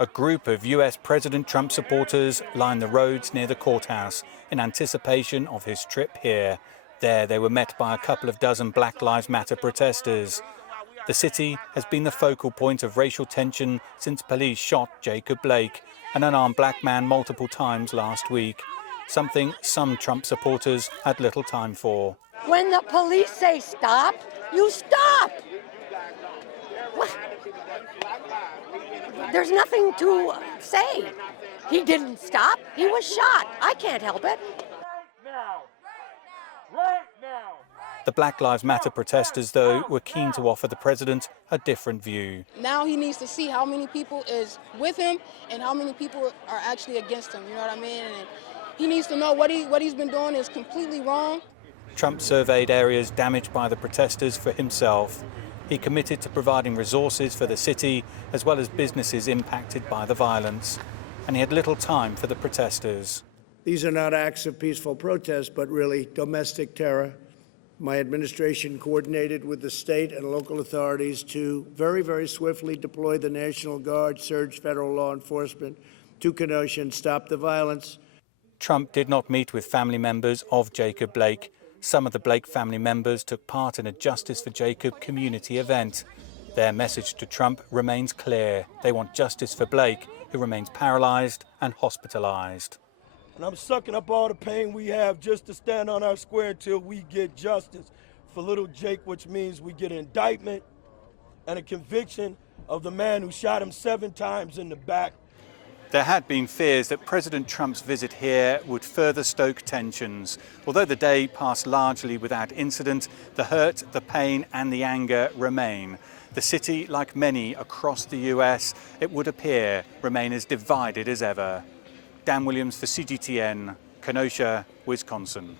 A group of US President Trump supporters lined the roads near the courthouse in anticipation of his trip here. There they were met by a couple of dozen Black Lives Matter protesters. The city has been the focal point of racial tension since police shot Jacob Blake, an unarmed black man, multiple times last week, something some Trump supporters had little time for. When the police say stop, you stop. What? There's nothing to say. He didn't stop. He was shot. I can't help it. Right now. The Black Lives Matter protesters, though, were keen to offer the president a different view. Now he needs to see how many people is with him and how many people are actually against him, you know what I mean? And he needs to know what he's been doing is completely wrong. Trump surveyed areas damaged by the protesters for himself. He committed to providing resources for the city as well as businesses impacted by the violence. And he had little time for the protesters. These are not acts of peaceful protest, but really domestic terror. My administration coordinated with the state and local authorities to very, very swiftly deploy the National Guard, surge federal law enforcement to Kenosha and stop the violence. Trump did not meet with family members of Jacob Blake. Some of the Blake family members took part in a Justice for Jacob community event. Their message to Trump remains clear. They want justice for Blake, who remains paralyzed and hospitalized. And I'm sucking up all the pain we have just to stand on our square until we get justice for little Jake, which means we get an indictment and a conviction of the man who shot him 7 times in the back. There had been fears that President Trump's visit here would further stoke tensions. Although the day passed largely without incident, the hurt, the pain and the anger remain. The city, like many across the US, it would appear, remain as divided as ever. Dan Williams for CGTN, Kenosha, Wisconsin.